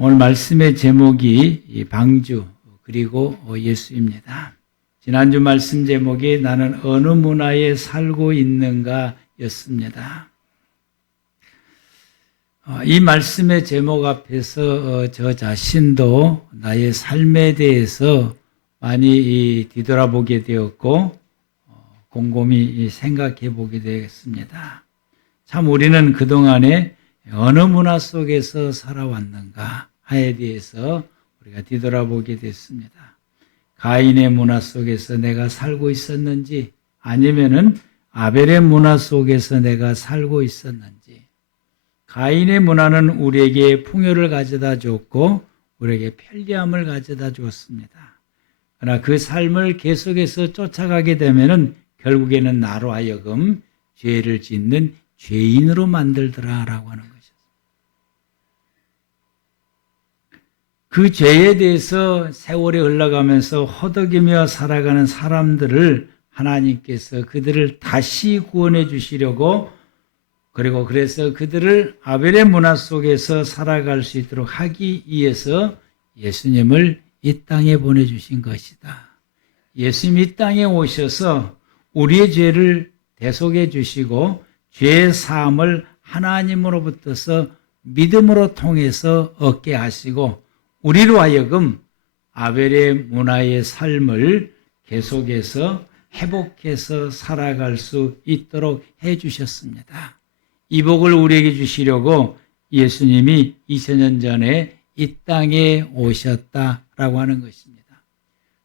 오늘 말씀의 제목이 방주 그리고 예수입니다. 지난주 말씀 제목이 나는 어느 문화에 살고 있는가 였습니다. 이 말씀의 제목 앞에서 저 자신도 나의 삶에 대해서 많이 뒤돌아보게 되었고 곰곰이 생각해 보게 되었습니다. 참 우리는 그동안에 어느 문화 속에서 살아왔는가 하에 대해서 우리가 뒤돌아보게 됐습니다. 가인의 문화 속에서 내가 살고 있었는지 아니면은 아벨의 문화 속에서 내가 살고 있었는지. 가인의 문화는 우리에게 풍요를 가져다 줬고 우리에게 편리함을 가져다 주었습니다. 그러나 그 삶을 계속해서 쫓아가게 되면은 결국에는 나로 하여금 죄를 짓는 죄인으로 만들더라라고 하는 것이었습니다. 그 죄에 대해서 세월이 흘러가면서 허덕이며 살아가는 사람들을 하나님께서 그들을 다시 구원해 주시려고 그리고 그래서 그들을 아벨의 문화 속에서 살아갈 수 있도록 하기 위해서 예수님을 이 땅에 보내주신 것이다. 예수님이 이 땅에 오셔서 우리의 죄를 대속해 주시고 죄의 사함을 하나님으로부터서 믿음으로 통해서 얻게 하시고 우리로 하여금 아벨의 문화의 삶을 계속해서 회복해서 살아갈 수 있도록 해 주셨습니다. 이 복을 우리에게 주시려고 예수님이 2000년 전에 이 땅에 오셨다라고 하는 것입니다.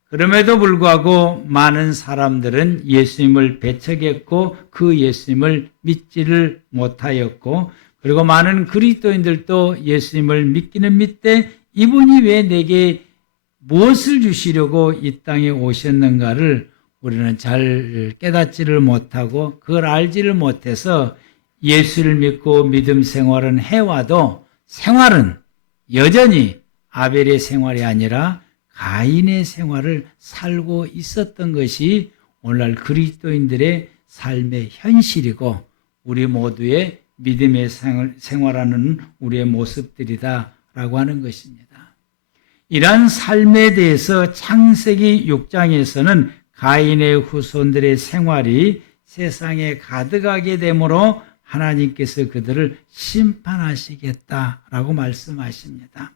그럼에도 불구하고 많은 사람들은 예수님을 배척했고 그 예수님을 믿지를 못하였고 그리고 많은 그리스도인들도 예수님을 믿기는 믿되 이분이 왜 내게 무엇을 주시려고 이 땅에 오셨는가를 우리는 잘 깨닫지를 못하고 그걸 알지를 못해서 예수를 믿고 믿음 생활은 해와도 생활은 여전히 아벨의 생활이 아니라 가인의 생활을 살고 있었던 것이 오늘날 그리스도인들의 삶의 현실이고 우리 모두의 믿음의 생활하는 우리의 모습들이다라고 하는 것입니다. 이러한 삶에 대해서 창세기 6장에서는 가인의 후손들의 생활이 세상에 가득하게 되므로 하나님께서 그들을 심판하시겠다라고 말씀하십니다.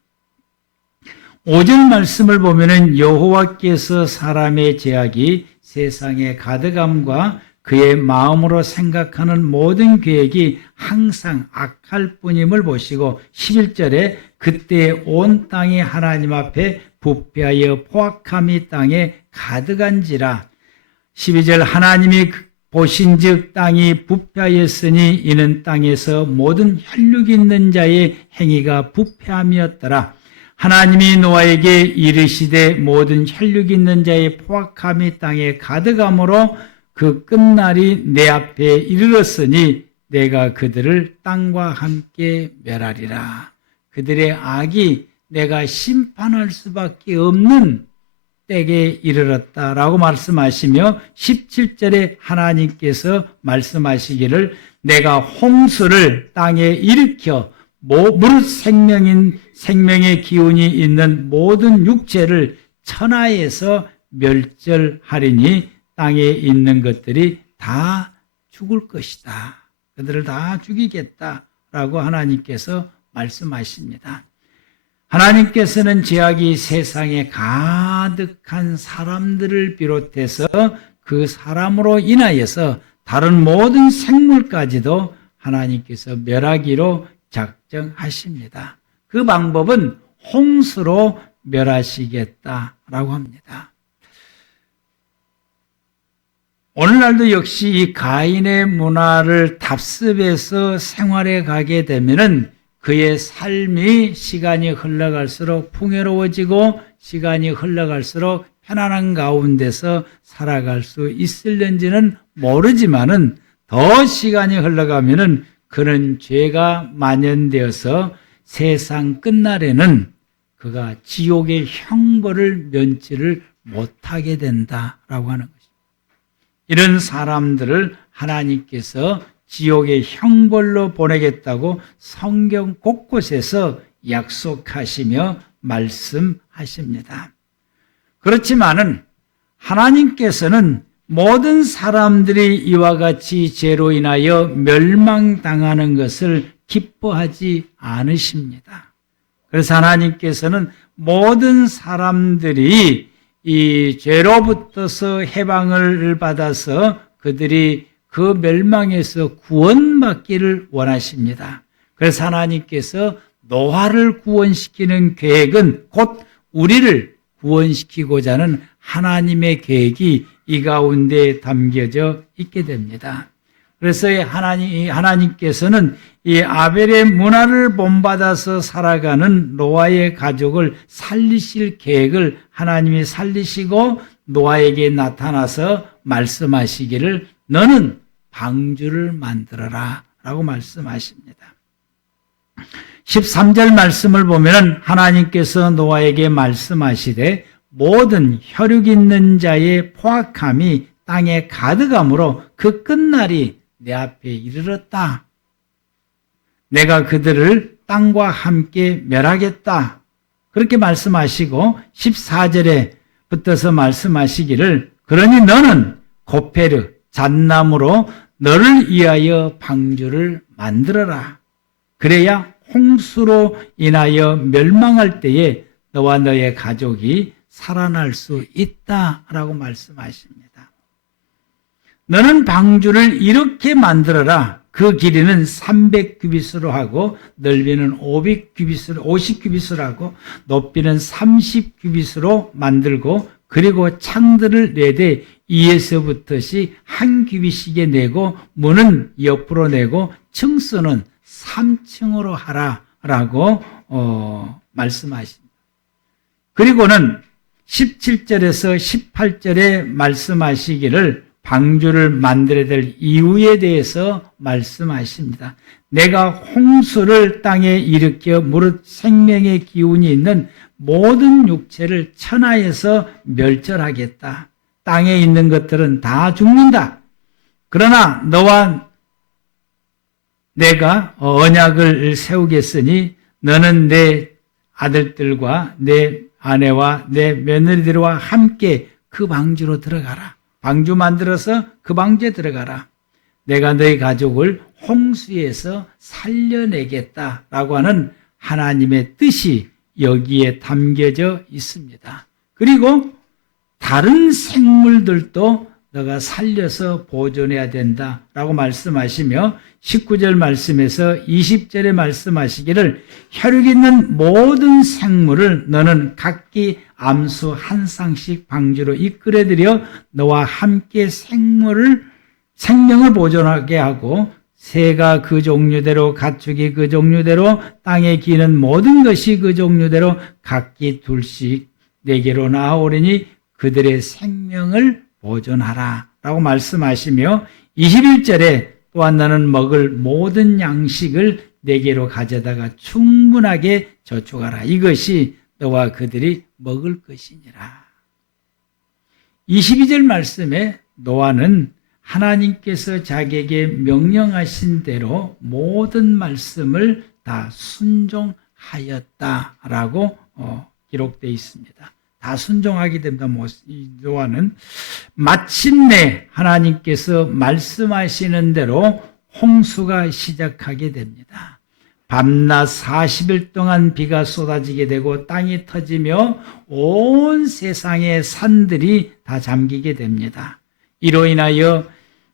5절 말씀을 보면은 여호와께서 사람의 죄악이 세상에 가득함과 그의 마음으로 생각하는 모든 계획이 항상 악할 뿐임을 보시고 11절에 그때 온 땅이 하나님 앞에 부패하여 포악함이 땅에 가득한지라 12절 하나님이 보신즉 땅이 부패하였으니 이는 땅에서 모든 혈육 있는 자의 행위가 부패함이었더라. 하나님이 노아에게 이르시되 모든 혈육 있는 자의 포악함이 땅에 가득함으로 그 끝날이 내 앞에 이르렀으니 내가 그들을 땅과 함께 멸하리라. 그들의 악이 내가 심판할 수밖에 없는 때에 이르렀다라고 말씀하시며 17절에 하나님께서 말씀하시기를 내가 홍수를 땅에 일으켜 무릇 생명의 기운이 있는 모든 육체를 천하에서 멸절하리니 땅에 있는 것들이 다 죽을 것이다. 그들을 다 죽이겠다라고 하나님께서 말씀하십니다. 하나님께서는 죄악이 세상에 가득한 사람들을 비롯해서 그 사람으로 인하여서 다른 모든 생물까지도 하나님께서 멸하기로 작정하십니다. 그 방법은 홍수로 멸하시겠다라고 합니다. 오늘날도 역시 이 가인의 문화를 답습해서 생활해 가게 되면은 그의 삶이 시간이 흘러갈수록 풍요로워지고 시간이 흘러갈수록 편안한 가운데서 살아갈 수 있을는지는 모르지만은 더 시간이 흘러가면은 그는 죄가 만연되어서 세상 끝날에는 그가 지옥의 형벌을 면치를 못하게 된다라고 하는 것입니다. 이런 사람들을 하나님께서 지옥의 형벌로 보내겠다고 성경 곳곳에서 약속하시며 말씀하십니다. 그렇지만은 하나님께서는 모든 사람들이 이와 같이 죄로 인하여 멸망당하는 것을 기뻐하지 않으십니다. 그래서 하나님께서는 모든 사람들이 이 죄로부터서 해방을 받아서 그들이 그 멸망에서 구원받기를 원하십니다. 그래서 하나님께서 노아를 구원시키는 계획은 곧 우리를 구원시키고자 하는 하나님의 계획이 이 가운데 담겨져 있게 됩니다. 그래서 하나님께서는 이 아벨의 문화를 본받아서 살아가는 노아의 가족을 살리실 계획을 하나님이 살리시고 노아에게 나타나서 말씀하시기를 너는 방주를 만들어라 라고 말씀하십니다. 13절 말씀을 보면 하나님께서 노아에게 말씀하시되 모든 혈육 있는 자의 포악함이 땅에 가득함으로 그 끝날이 내 앞에 이르렀다. 내가 그들을 땅과 함께 멸하겠다. 그렇게 말씀하시고 14절에 붙어서 말씀하시기를 그러니 너는 고페르 잣나무로 너를 위하여 방주를 만들어라. 그래야 홍수로 인하여 멸망할 때에 너와 너의 가족이 살아날 수 있다라고 말씀하십니다. 너는 방주를 이렇게 만들어라. 그 길이는 300규빗으로 하고 넓이는 50규빗으로 하고 높이는 30규빗으로 만들고 그리고 창들을 4대 2에서부터씩 1규빗씩에 내고 문은 옆으로 내고 층수는 3층으로 하라라고 말씀하십니다. 그리고는 17절에서 18절에 말씀하시기를 방주를 만들어야 될 이유에 대해서 말씀하십니다. 내가 홍수를 땅에 일으켜 무릇 생명의 기운이 있는 모든 육체를 천하에서 멸절하겠다. 땅에 있는 것들은 다 죽는다. 그러나 너와 내가 언약을 세우겠으니 너는 내 아들들과 내 아내와 내 며느리들과 함께 그 방주로 들어가라. 방주 만들어서 그 방주에 들어가라. 내가 너희 가족을 홍수에서 살려내겠다라고 하는 하나님의 뜻이 여기에 담겨져 있습니다. 그리고 다른 생물들도 너가 살려서 보존해야 된다라고 말씀하시며 19절 말씀에서 20절에 말씀하시기를 혈육 있는 모든 생물을 너는 각기 암수 한 쌍씩 방주로 이끌어들여 너와 함께 생명을 보존하게 하고 새가 그 종류대로 가축이 그 종류대로 땅에 기는 모든 것이 그 종류대로 각기 둘씩 내게로 나아오리니 그들의 생명을 보존하라 라고 말씀하시며 21절에 또한 너는 먹을 모든 양식을 내게로 가져다가 충분하게 저축하라. 이것이 너와 그들이 먹을 것이니라. 22절 말씀에 노아는 하나님께서 자기에게 명령하신 대로 모든 말씀을 다 순종하였다라고 기록되어 있습니다. 다 순종하게 됩니다. 노아는 마침내 하나님께서 말씀하시는 대로 홍수가 시작하게 됩니다. 밤낮 40일 동안 비가 쏟아지게 되고 땅이 터지며 온 세상의 산들이 다 잠기게 됩니다. 이로 인하여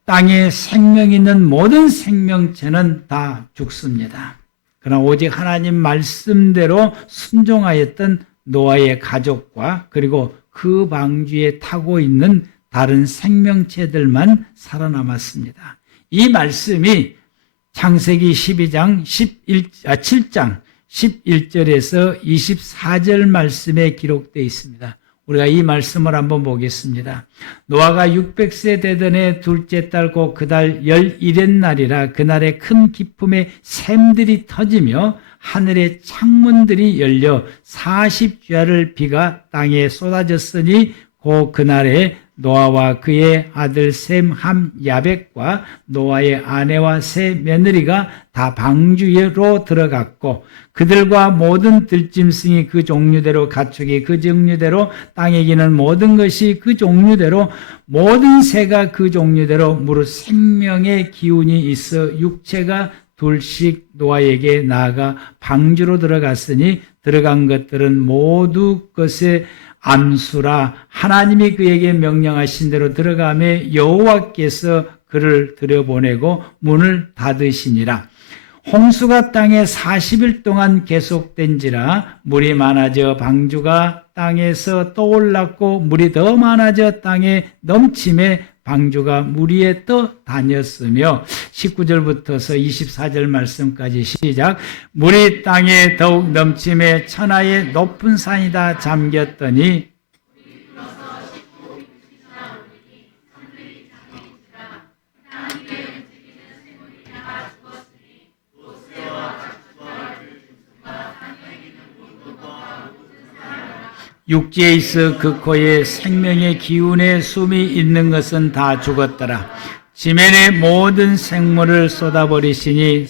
땅에 생명 있는 모든 생명체는 다 죽습니다. 그러나 오직 하나님 말씀대로 순종하였던 노아의 가족과 그리고 그 방주에 타고 있는 다른 생명체들만 살아남았습니다. 이 말씀이 창세기 7장 11절에서 24절 말씀에 기록되어 있습니다. 우리가 이 말씀을 한번 보겠습니다. 노아가 600세 되던 해 둘째 달 곧 그달 11의 날이라 그날에 큰 기품의 샘들이 터지며 하늘의 창문들이 열려 40주야를 비가 땅에 쏟아졌으니 곧 그날에 노아와 그의 아들 셈, 함, 야벳과 노아의 아내와 세 며느리가 다 방주로 들어갔고 그들과 모든 들짐승이 그 종류대로 가축이 그 종류대로 땅에 기는 모든 것이 그 종류대로 모든 새가 그 종류대로 무릇 생명의 기운이 있어 육체가 둘씩 노아에게 나아가 방주로 들어갔으니 들어간 것들은 모두 것의 암수라. 하나님이 그에게 명령하신 대로 들어가매 여호와께서 그를 들여보내고 문을 닫으시니라. 홍수가 땅에 40일 동안 계속된지라 물이 많아져 방주가 땅에서 떠올랐고 물이 더 많아져 땅에 넘침에 방주가 물 위에 떠다녔으며 19절부터서 24절 말씀까지 시작. 물이 땅에 더욱 넘침에 천하의 높은 산이 다 잠겼더니 육지에 있어 그 코에 생명의 기운의 숨이 있는 것은 다 죽었더라. 지면의 모든 생물을 쏟아버리시니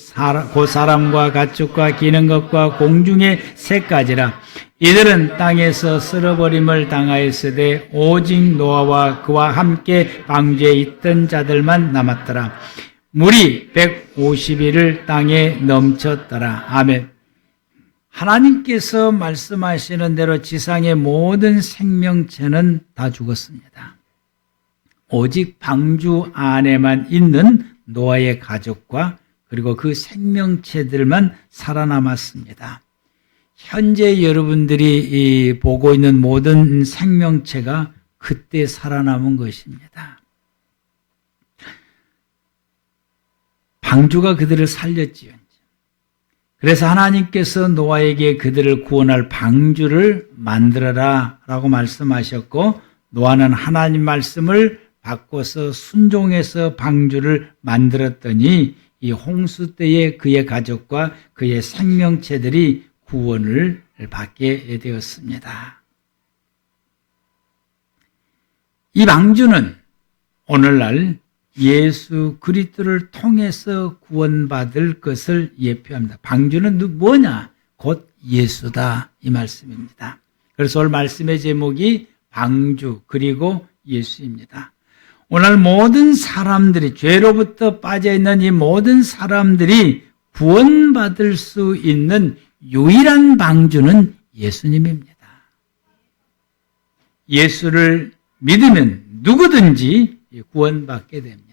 곧 사람과 가축과 기는 것과 공중의 새까지라. 이들은 땅에서 쓸어버림을 당하였으되 오직 노아와 그와 함께 방주에 있던 자들만 남았더라. 물이 150일을 땅에 넘쳤더라. 아멘. 하나님께서 말씀하시는 대로 지상의 모든 생명체는 다 죽었습니다. 오직 방주 안에만 있는 노아의 가족과 그리고 그 생명체들만 살아남았습니다. 현재 여러분들이 보고 있는 모든 생명체가 그때 살아남은 것입니다. 방주가 그들을 살렸지요. 그래서 하나님께서 노아에게 그들을 구원할 방주를 만들어라 라고 말씀하셨고 노아는 하나님 말씀을 바꿔서 순종해서 방주를 만들었더니 이 홍수 때에 그의 가족과 그의 생명체들이 구원을 받게 되었습니다. 이 방주는 오늘날 예수 그리스도를 통해서 구원받을 것을 예표합니다. 방주는 뭐냐? 곧 예수다 이 말씀입니다. 그래서 오늘 말씀의 제목이 방주 그리고 예수입니다. 오늘 모든 사람들이 죄로부터 빠져있는 이 모든 사람들이 구원받을 수 있는 유일한 방주는 예수님입니다. 예수를 믿으면 누구든지 구원받게 됩니다.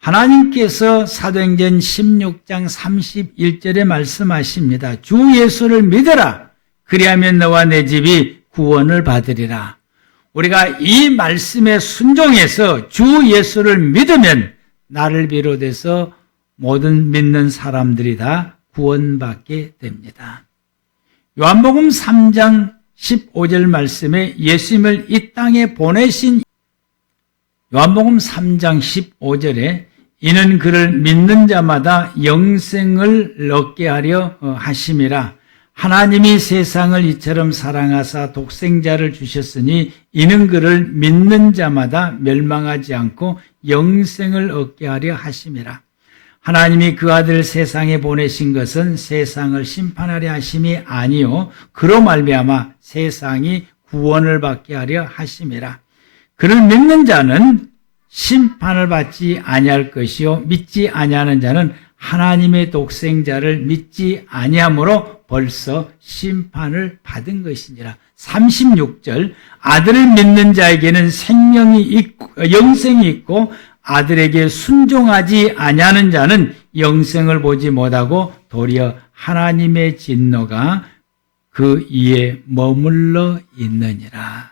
하나님께서 사도행전 16장 31절에 말씀하십니다. 주 예수를 믿어라. 그리하면 너와 내 집이 구원을 받으리라. 우리가 이 말씀에 순종해서 주 예수를 믿으면 나를 비롯해서 모든 믿는 사람들이 다 구원받게 됩니다. 요한복음 3장 15절 말씀에 예수님을 이 땅에 보내신 요한복음 3장 15절에 이는 그를 믿는 자마다 영생을 얻게 하려 하심이라. 하나님이 세상을 이처럼 사랑하사 독생자를 주셨으니 이는 그를 믿는 자마다 멸망하지 않고 영생을 얻게 하려 하심이라. 하나님이 그 아들 세상에 보내신 것은 세상을 심판하려 하심이 아니요 그로 말미암아 세상이 구원을 받게 하려 하심이라. 그를 믿는 자는 심판을 받지 아니할 것이요 믿지 아니하는 자는 하나님의 독생자를 믿지 아니하므로 벌써 심판을 받은 것이니라. 36절 아들을 믿는 자에게는 생명이 있고 영생이 있고 아들에게 순종하지 아니하는 자는 영생을 보지 못하고 도리어 하나님의 진노가 그 이에 머물러 있느니라.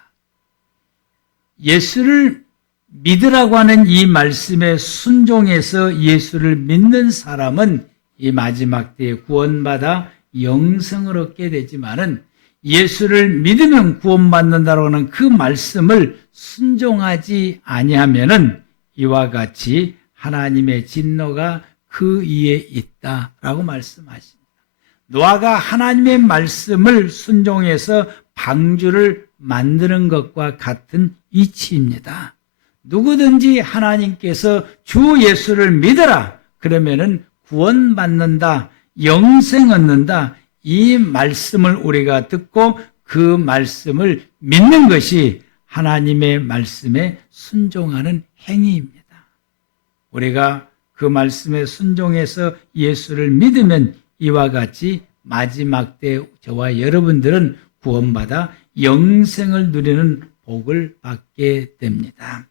예수를 믿으라고 하는 이 말씀에 순종해서 예수를 믿는 사람은 이 마지막 때에 구원받아 영생을 얻게 되지만은 예수를 믿으면 구원받는다고 하는 그 말씀을 순종하지 아니하면은 이와 같이 하나님의 진노가 그 위에 있다라고 말씀하십니다. 노아가 하나님의 말씀을 순종해서 방주를 만드는 것과 같은 이치입니다. 누구든지 하나님께서 주 예수를 믿어라 그러면은 구원받는다, 영생 얻는다, 이 말씀을 우리가 듣고 그 말씀을 믿는 것이 하나님의 말씀에 순종하는 행위입니다. 우리가 그 말씀에 순종해서 예수를 믿으면 이와 같이 마지막 때 저와 여러분들은 구원받아 영생을 누리는 복을 받게 됩니다.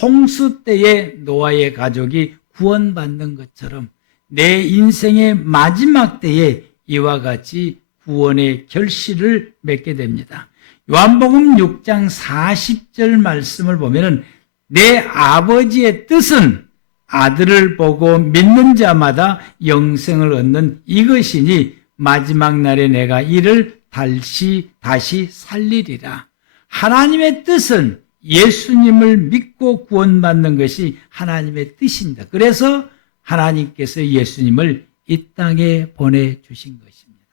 홍수 때에 노아의 가족이 구원받는 것처럼 내 인생의 마지막 때에 이와 같이 구원의 결실을 맺게 됩니다. 요한복음 6장 40절 말씀을 보면은 내 아버지의 뜻은 아들을 보고 믿는 자마다 영생을 얻는 이것이니 마지막 날에 내가 이를 다시 살리리라. 하나님의 뜻은 예수님을 믿고 구원받는 것이 하나님의 뜻입니다. 그래서 하나님께서 예수님을 이 땅에 보내주신 것입니다.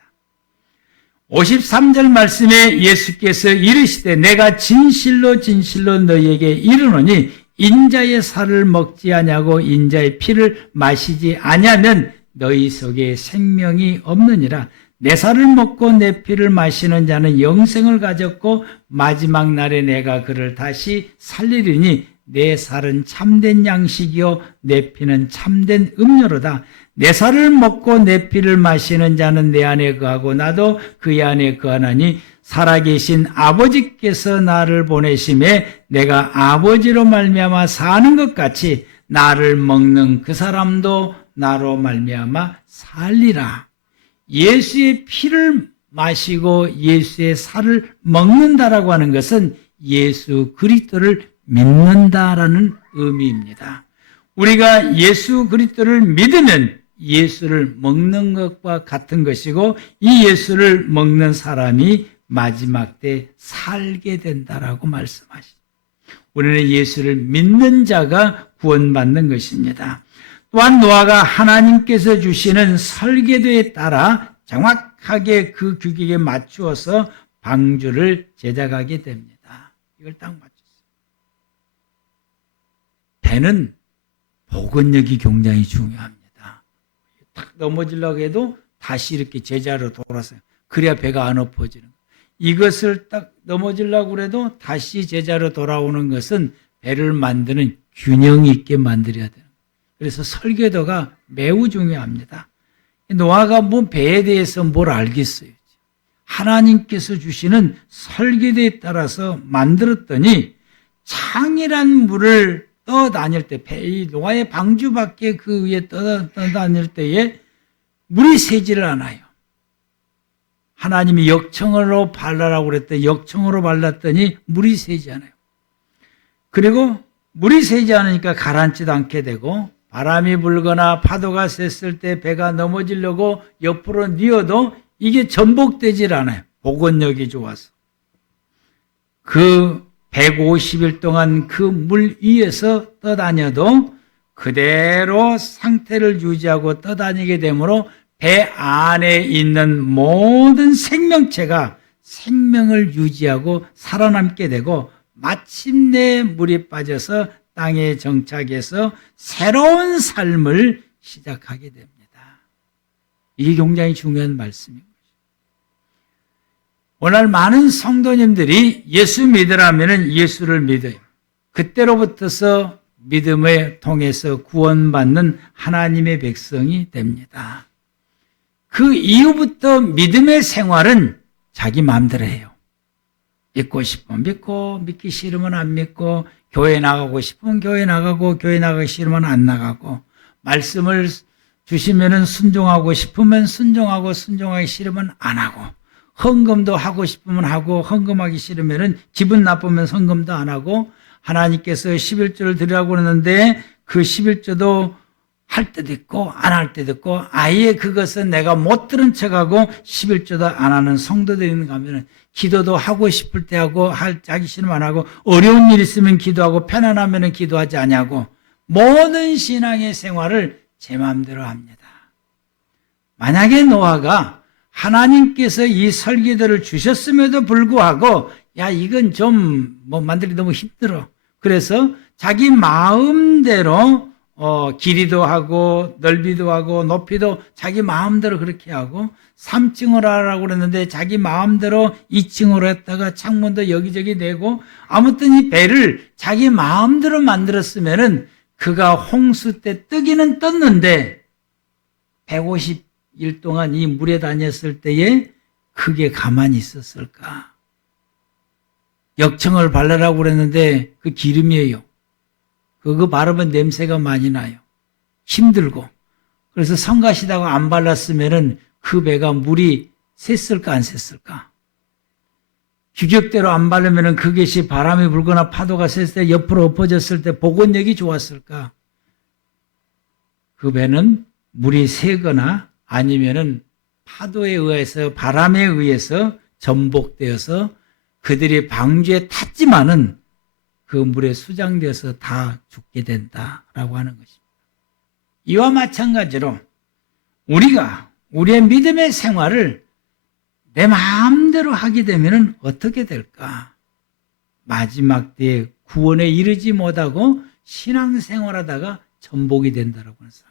53절 말씀에 예수께서 이르시되 내가 진실로 진실로 너희에게 이르노니 인자의 살을 먹지 아니하고 인자의 피를 마시지 아니하면 너희 속에 생명이 없느니라. 내 살을 먹고 내 피를 마시는 자는 영생을 가졌고 마지막 날에 내가 그를 다시 살리리니 내 살은 참된 양식이요 내 피는 참된 음료로다. 내 살을 먹고 내 피를 마시는 자는 내 안에 거하고 나도 그의 안에 거하나니 살아계신 아버지께서 나를 보내심에 내가 아버지로 말미암아 사는 것 같이 나를 먹는 그 사람도 나로 말미암아 살리라. 예수의 피를 마시고 예수의 살을 먹는다라고 하는 것은 예수 그리스도를 믿는다라는 의미입니다. 우리가 예수 그리스도를 믿으면 예수를 먹는 것과 같은 것이고 이 예수를 먹는 사람이 마지막 때 살게 된다라고 말씀하십니다. 우리는 예수를 믿는 자가 구원받는 것입니다. 또한 노아가 하나님께서 주시는 설계도에 따라 정확하게 그 규격에 맞추어서 방주를 제작하게 됩니다. 이걸 딱 맞췄어요. 배는 복원력이 굉장히 중요합니다. 딱 넘어지려고 해도 다시 이렇게 제자로 돌아서요. 그래야 배가 안 엎어지는 거예요. 이것을 딱 넘어지려고 해도 다시 제자로 돌아오는 것은 배를 만드는 균형 있게 만들어야 돼요. 그래서 설계도가 매우 중요합니다. 노아가 뭐 배에 대해서 뭘 알겠어요. 하나님께서 주시는 설계도에 따라서 만들었더니 창이란 물을 떠다닐 때, 이 노아의 방주 밖에 그 위에 떠다닐 때에 물이 새지를 않아요. 하나님이 역청으로 발라라고 그랬더니 역청으로 발랐더니 물이 새지 않아요. 그리고 물이 새지 않으니까 가라앉지도 않게 되고 바람이 불거나 파도가 셌을 때 배가 넘어지려고 옆으로 뉘어도 이게 전복되질 않아요. 복원력이 좋아서. 그 150일 동안 그 물 위에서 떠다녀도 그대로 상태를 유지하고 떠다니게 되므로 배 안에 있는 모든 생명체가 생명을 유지하고 살아남게 되고 마침내 물이 빠져서 땅에 정착해서 새로운 삶을 시작하게 됩니다. 이게 굉장히 중요한 말씀입니다. 오늘 많은 성도님들이 예수 믿으라면 예수를 믿어요. 그때로부터서 믿음을 통해서 구원받는 하나님의 백성이 됩니다. 그 이후부터 믿음의 생활은 자기 마음대로 해요. 믿고 싶으면 믿고, 믿기 싫으면 안 믿고, 교회 나가고 싶으면 교회 나가고, 교회 나가기 싫으면 안 나가고, 말씀을 주시면 순종하고 싶으면 순종하고, 순종하기 싫으면 안 하고, 헌금도 하고 싶으면 하고, 헌금하기 싫으면 기분 나쁘면 헌금도 안 하고, 하나님께서 11조를 드리라고 하는데 그 11조도 할 때도 있고 안 할 때도 있고 아예 그것은 내가 못 들은 척하고 11조도 안 하는 성도들이 있는가 하면 기도도 하고 싶을 때 하고 하기 싫으면 안 하고 어려운 일 있으면 기도하고 편안하면 기도하지 않냐고 모든 신앙의 생활을 제 마음대로 합니다. 만약에 노아가 하나님께서 이 설계도를 주셨음에도 불구하고 야 이건 좀 만들기 너무 힘들어. 그래서 자기 마음대로 길이도 하고 넓이도 하고 높이도 자기 마음대로 그렇게 하고 3층으로 하라고 그랬는데 자기 마음대로 2층으로 했다가 창문도 여기저기 내고 아무튼 이 배를 자기 마음대로 만들었으면은 그가 홍수 때 뜨기는 떴는데 150일 동안 이 물에 다녔을 때에 그게 가만히 있었을까? 역청을 바르라고 그랬는데 그 기름이에요. 그거 바르면 냄새가 많이 나요. 힘들고. 그래서 성가시다가 안 발랐으면은 그 배가 물이 샜을까 안 샜을까? 규격대로 안 바르면은 그것이 바람이 불거나 파도가 셌을 때 옆으로 엎어졌을 때 복원력이 좋았을까? 그 배는 물이 새거나 아니면은 파도에 의해서 바람에 의해서 전복되어서 그들이 방주에 탔지만은 그 물에 수장되어서 다 죽게 된다라고 하는 것입니다. 이와 마찬가지로 우리가 우리의 믿음의 생활을 내 마음대로 하게 되면 어떻게 될까? 마지막 때에 구원에 이르지 못하고 신앙생활하다가 전복이 된다라고 하는 사실.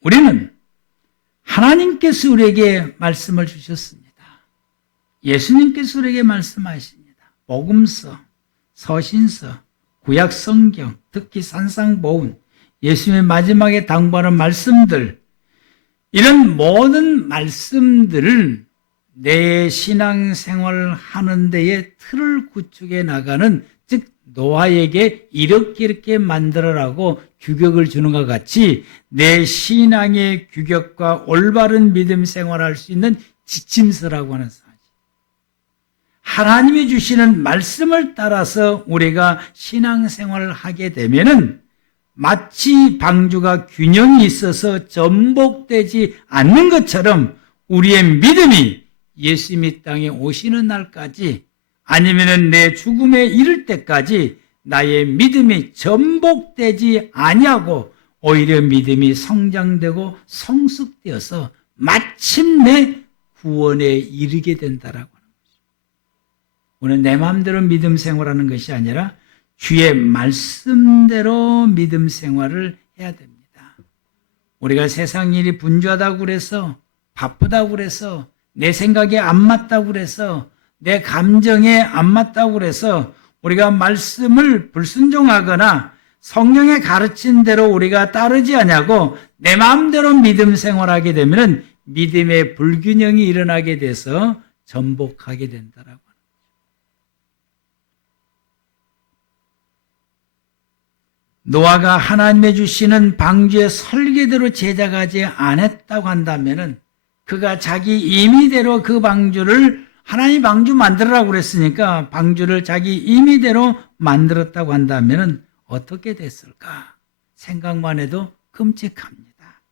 우리는 하나님께서 우리에게 말씀을 주셨습니다. 예수님께서 우리에게 말씀하십니다. 복음서, 서신서, 구약성경, 특히 산상보훈, 예수님의 마지막에 당부하는 말씀들, 이런 모든 말씀들을 내 신앙생활을 하는 데에 틀을 구축해 나가는, 즉 노아에게 이렇게 만들어라고 규격을 주는 것 같이 내 신앙의 규격과 올바른 믿음 생활할 수 있는 지침서라고 하는 사실. 하나님이 주시는 말씀을 따라서 우리가 신앙생활을 하게 되면은 마치 방주가 균형이 있어서 전복되지 않는 것처럼 우리의 믿음이 예수님이 땅에 오시는 날까지 아니면은 내 죽음에 이를 때까지 나의 믿음이 전복되지 아니하고 오히려 믿음이 성장되고 성숙되어서 마침내 구원에 이르게 된다라고 하는 거죠. 우리는 내 마음대로 믿음 생활하는 것이 아니라 주의 말씀대로 믿음 생활을 해야 됩니다. 우리가 세상 일이 분주하다고 그래서 바쁘다고 그래서 내 생각에 안 맞다고 그래서 내 감정에 안 맞다고 그래서 우리가 말씀을 불순종하거나 성령의 가르친 대로 우리가 따르지 않냐고 내 마음대로 믿음 생활하게 되면 믿음의 불균형이 일어나게 돼서 전복하게 된다라고. 노아가 하나님의 주시는 방주의 설계대로 제작하지 않았다고 한다면은 그가 자기 임의대로 그 방주를 하나님 방주 만들으라고 그랬으니까 방주를 자기 임의대로 만들었다고 한다면은 어떻게 됐을까? 생각만 해도 끔찍합니다.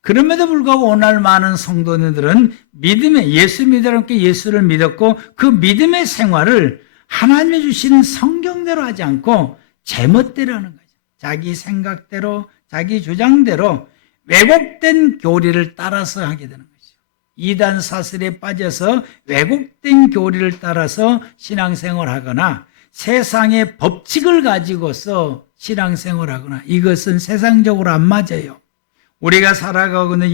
그럼에도 불구하고 오늘 많은 성도님들은 믿음의 예수 믿으라고 함께 예수를 믿었고 그 믿음의 생활을 하나님이 주시는 성경대로 하지 않고 제멋대로 하는 거예요. 자기 생각대로 자기 주장대로 왜곡된 교리를 따라서 하게 되는 거죠. 이단 사슬에 빠져서 왜곡된 교리를 따라서 신앙생활하거나 세상의 법칙을 가지고서 신앙생활하거나 이것은 세상적으로 안 맞아요. 우리가 살아가고 있는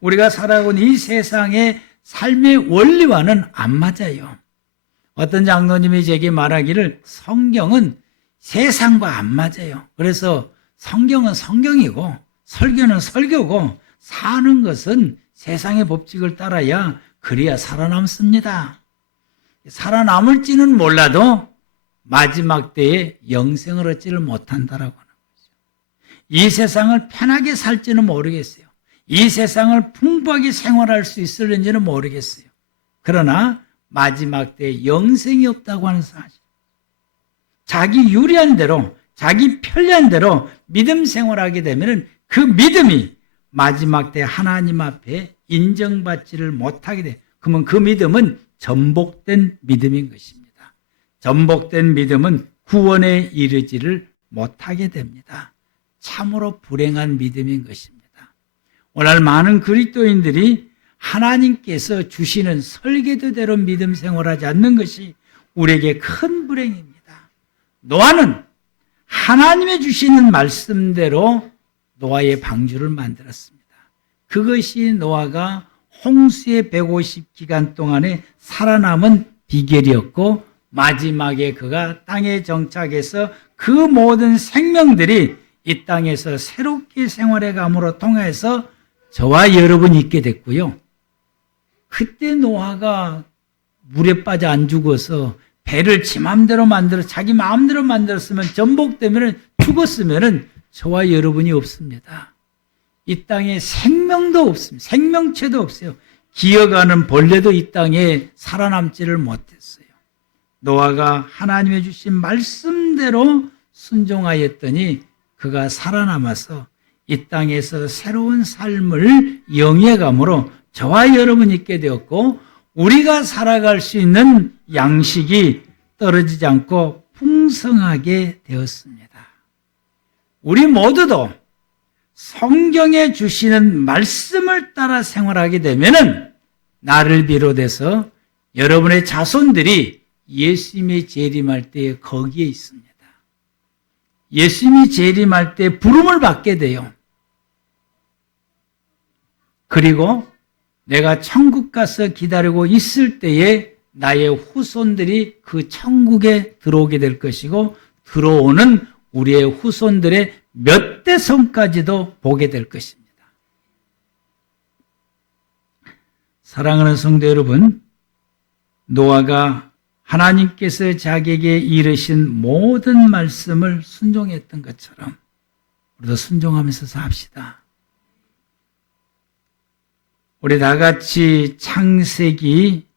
우리가 살아가고 있는 이 세상의 삶의 원리와는 안 맞아요. 어떤 장로님이 제게 말하기를 성경은 세상과 안 맞아요. 그래서 성경은 성경이고 설교는 설교고 사는 것은 세상의 법칙을 따라야 그래야 살아남습니다. 살아남을지는 몰라도 마지막 때에 영생을 얻지를 못한다라고 하는 거죠. 이 세상을 편하게 살지는 모르겠어요. 이 세상을 풍부하게 생활할 수 있을는지는 모르겠어요. 그러나 마지막 때에 영생이 없다고 하는 사실. 자기 유리한 대로 자기 편리한 대로 믿음 생활하게 되면 그 믿음이 마지막 때 하나님 앞에 인정받지를 못하게 돼. 그러면 그 믿음은 전복된 믿음인 것입니다. 전복된 믿음은 구원에 이르지를 못하게 됩니다. 참으로 불행한 믿음인 것입니다. 오늘 많은 그리스도인들이 하나님께서 주시는 설계도대로 믿음 생활하지 않는 것이 우리에게 큰 불행입니다. 노아는 하나님의 주시는 말씀대로 노아의 방주를 만들었습니다. 그것이 노아가 홍수의 150기간 동안에 살아남은 비결이었고, 마지막에 그가 땅에 정착해서 그 모든 생명들이 이 땅에서 새롭게 생활해 감으로 통해서 저와 여러분이 있게 됐고요. 그때 노아가 물에 빠져 안 죽어서 배를 지 마음대로 만들어 자기 마음대로 만들었으면, 전복되면 죽었으면 저와 여러분이 없습니다. 이 땅에 생명도 없습니다. 생명체도 없어요. 기어가는 벌레도 이 땅에 살아남지를 못했어요. 노아가 하나님의 주신 말씀대로 순종하였더니 그가 살아남아서 이 땅에서 새로운 삶을 영위해감으로 저와 여러분이 있게 되었고, 우리가 살아갈 수 있는 양식이 떨어지지 않고 풍성하게 되었습니다. 우리 모두도 성경에 주시는 말씀을 따라 생활하게 되면은 나를 비롯해서 여러분의 자손들이 예수님이 재림할 때 거기에 있습니다. 예수님이 재림할 때 부름을 받게 돼요. 그리고 내가 천국 가서 기다리고 있을 때에 나의 후손들이 그 천국에 들어오게 될 것이고, 들어오는 우리의 후손들의 몇 대손까지도 보게 될 것입니다. 사랑하는 성도 여러분, 노아가 하나님께서 자기에게 이르신 모든 말씀을 순종했던 것처럼 우리도 순종하면서 삽시다. 우리 다 같이 창세기